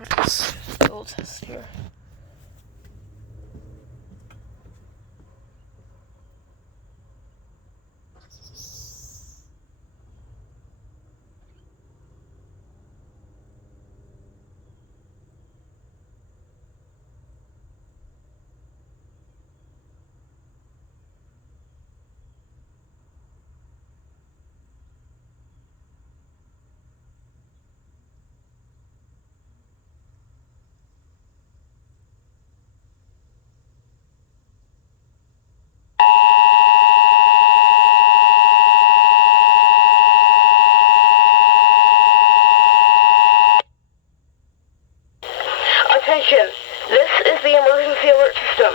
Let's do a little test here. Attention, this is the emergency alert system.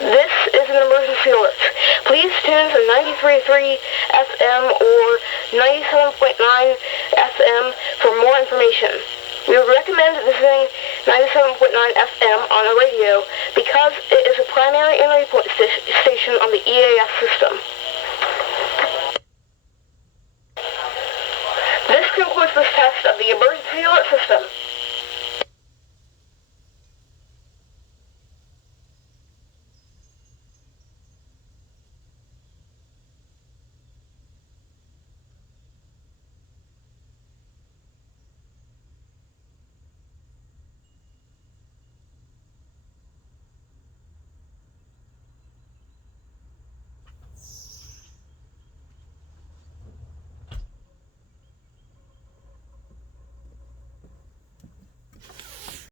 This is an emergency alert. Please tune to 93.3 FM or 97.9 FM for more information. We would recommend visiting 97.9 FM on the radio because it is a primary entry point station on the EAS system. This concludes this test of the emergency alert system.